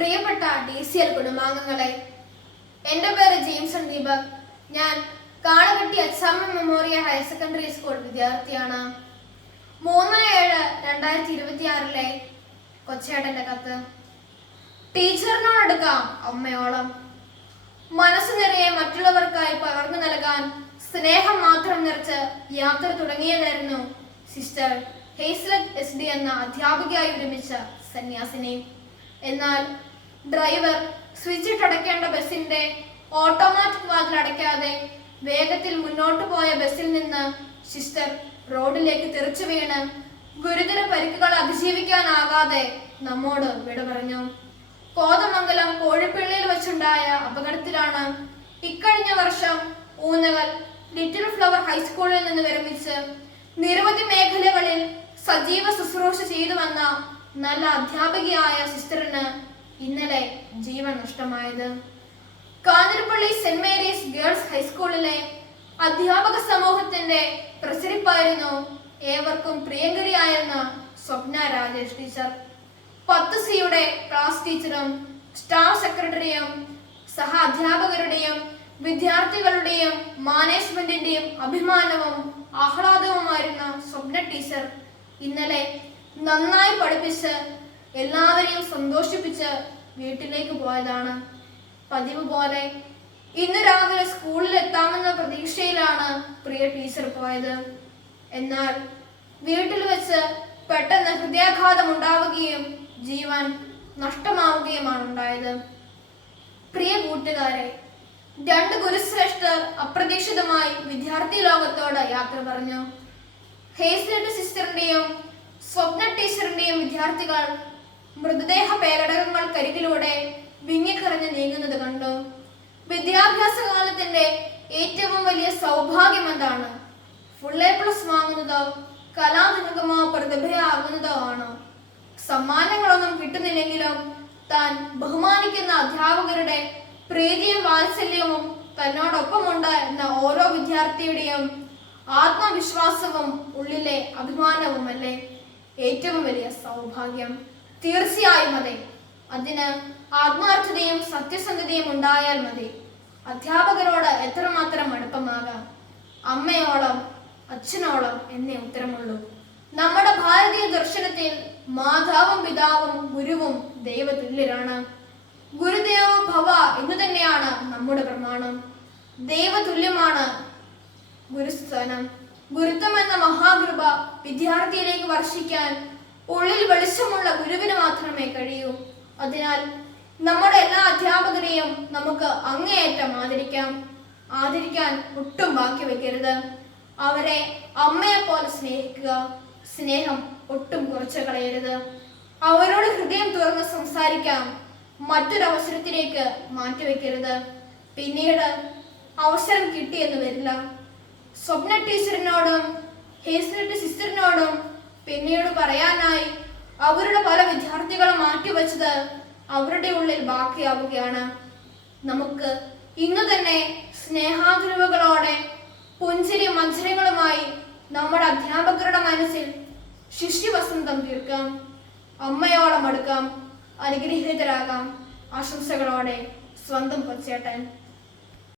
പ്രിയപ്പെട്ട DCL കുടുംബാംഗങ്ങളെ, എൻ്റെ പേര് ജെയിംസൺ ദീപക്. ഞാൻ കാണകെട്ടി Achamma memorial higher secondary school വിദ്യാർത്ഥിയാണ്. 3/7/2026 കൊച്ചേട്ടൻ്റെ കത്ത്. ടീച്ചറിനോടടുക്കാം അമ്മയോളം. മനസ്സു നിറയെ മറ്റുള്ളവർക്കായി പകർന്നു നൽകാൻ സ്നേഹം മാത്രം നിറച്ച് യാത്ര തുടങ്ങിയതായിരുന്നു സിസ്റ്റർ ഹേസ്ലറ്റ് SD എന്ന അധ്യാപികയായി വിരമിച്ച സന്യാസിനി. എന്നാൽ ഡ്രൈവർ സ്വിച്ചിട്ടടയ്ക്കേണ്ട ബസിന്റെ ഓട്ടോമാറ്റിക് വാതിൽ അടയ്ക്കാതെ വേഗത്തിൽ മുന്നോട്ട് പോയ ബസ്സിൽ നിന്ന് സിസ്റ്റർ റോഡിലേക്ക് തെറിച്ചു വീണ് ഗുരുതര പരിക്കുകൾ അതിജീവിക്കാനാകാതെ നമ്മോട് വിട പറഞ്ഞു. കോതമംഗലം കോഴിപ്പള്ളിയിൽ വെച്ചുണ്ടായ അപകടത്തിലാണ് ഇക്കഴിഞ്ഞ വർഷം ഊന്നകൽ ലിറ്റിൽ ഫ്ലവർ ഹൈസ്കൂളിൽ നിന്ന് വിരമിച്ച് നിരവധി മേഖലകളിൽ സജീവ ശുശ്രൂഷ ചെയ്തു വന്ന നല്ല അധ്യാപികയായ സിസ്റ്ററിന് ഇന്നലെ ജീവൻ നഷ്ടമായത്. കാഞ്ഞിരപ്പള്ളി സെന്റ് മേരീസ് ഗേൾസ് ഹൈസ്കൂളിലെ അധ്യാപക സമൂഹത്തിന്റെ പ്രസരിപ്പായിരുന്നു ഏവർക്കും പ്രിയങ്കരിയായിരുന്ന സ്വപ്ന രാജേഷ് ടീച്ചർ. 10C ക്ലാസ് ടീച്ചറും സ്റ്റാഫ് സെക്രട്ടറിയും സഹ അധ്യാപകരുടെയും വിദ്യാർത്ഥികളുടെയും മാനേജ്മെന്റിന്റെയും അഭിമാനവും ആഹ്ലാദവുമായിരുന്ന സ്വപ്ന ടീച്ചർ ഇന്നലെ നന്നായി പഠിപ്പിച്ച് എല്ലാവരെയും സന്തോഷിപ്പിച്ച് വീട്ടിലേക്ക് പോയതാണ്. പതിവ് പോലെ ഇന്ന് രാവിലെ സ്കൂളിൽ എത്താമെന്ന പ്രതീക്ഷയിലാണ് പ്രിയ ടീച്ചർ പോയത്. എന്നാൽ വീട്ടിൽ വെച്ച് പെട്ടെന്ന് ഹൃദയാഘാതം ഉണ്ടാവുകയും ജീവൻ നഷ്ടമാവുകയുമാണ് ഉണ്ടായത്. പ്രിയ കൂട്ടുകാരെ, 2 ഗുരുശ്രേഷ്ഠർ അപ്രതീക്ഷിതമായി വിദ്യാർത്ഥി ലോകത്തോട് യാത്ര പറഞ്ഞു. ഹേസ്ലറ്റ് സിസ്റ്ററിന്റെയും സ്വപ്ന ടീച്ചറിന്റെയും വിദ്യാർത്ഥികൾ മൃതദേഹ പേടകങ്ങൾക്കരികിലൂടെ വിങ്ങിക്കറിഞ്ഞ് നീങ്ങുന്നത് കണ്ടു. വിദ്യാഭ്യാസ കാലത്തിന്റെ ഏറ്റവും വലിയ സൗഭാഗ്യം എന്താണ്? ഫുൾ A+ വാങ്ങുന്നതോ കലാതിലകമോ പ്രതിഭയാകുന്നതോ ആണോ? സമ്മാനങ്ങളൊന്നും കിട്ടുന്നില്ലെങ്കിലും താൻ ബഹുമാനിക്കുന്ന അധ്യാപകരുടെ പ്രീതിയും വാത്സല്യവും തന്നോടൊപ്പമുണ്ട് എന്ന ഓരോ വിദ്യാർത്ഥിയുടെയും ആത്മവിശ്വാസവും ഉള്ളിലെ അഭിമാനവുമല്ലേ ഏറ്റവും വലിയ സൗഭാഗ്യം? തീർച്ചയായും അതെ. അതിന് ആത്മാർത്ഥതയും സത്യസന്ധതയും ഉണ്ടായാൽ മതി. അധ്യാപകരോട് എത്രമാത്രം അടുപ്പമാകാം? അമ്മയോളം അച്ഛനോളം എന്നേ ഉത്തരമുള്ളൂ. നമ്മുടെ ഭാരതീയ ദർശനത്തിൽ മാതാവും പിതാവും ഗുരുവും ദൈവതുല്യരാണ്. ഗുരുദേവോ ഭവ എന്നു തന്നെയാണ് നമ്മുടെ പ്രമാണം. ദൈവതുല്യമാണ് ഗുരുസ്ഥാനം. ഗുരുത്വം എന്ന മഹാകൃപ വിദ്യാർത്ഥിയിലേക്ക് വർഷിക്കാൻ ഉള്ളിൽ വെളിച്ചമുള്ള ഗുരുവിന് മാത്രമേ കഴിയൂ. അതിനാൽ നമ്മുടെ എല്ലാ അധ്യാപകരെയും നമുക്ക് അങ്ങേയറ്റം ആദരിക്കാൻ ഒട്ടും ബാക്കി വെക്കരുത്. അവരെ അമ്മയെ പോലെ സ്നേഹിക്കുക. സ്നേഹം ഒട്ടും കുറച്ചു കളയരുത്. അവരോട് ഹൃദയം തുറന്ന് സംസാരിക്കാം. മറ്റൊരവസരത്തിലേക്ക് മാറ്റിവെക്കരുത്. പിന്നീട് അവസരം കിട്ടിയെന്ന് വരില്ല. സ്വപ്ന ടീച്ചറിനോടും ഹേസ്ലറ്റ് സിസ്റ്ററിനോടും പിന്നീട് പറയാനായി അവരുടെ പല വിദ്യാർത്ഥികളും മാറ്റിവെച്ചത് അവരുടെ ഉള്ളിൽ ബാക്കിയാവുകയാണ്. നമുക്ക് ഇന്നു തന്നെ സ്നേഹാദരവുകളോടെ പുഞ്ചിരി മത്സരങ്ങളുമായി നമ്മുടെ അധ്യാപകരുടെ മനസ്സിൽ ശിഷ്യവസന്തം തീർക്കാം. അമ്മയോളം അടുക്കാം. അനുഗ്രഹീതരാകാം. ആശംസകളോടെ സ്വന്തം കൊച്ചേട്ടൻ.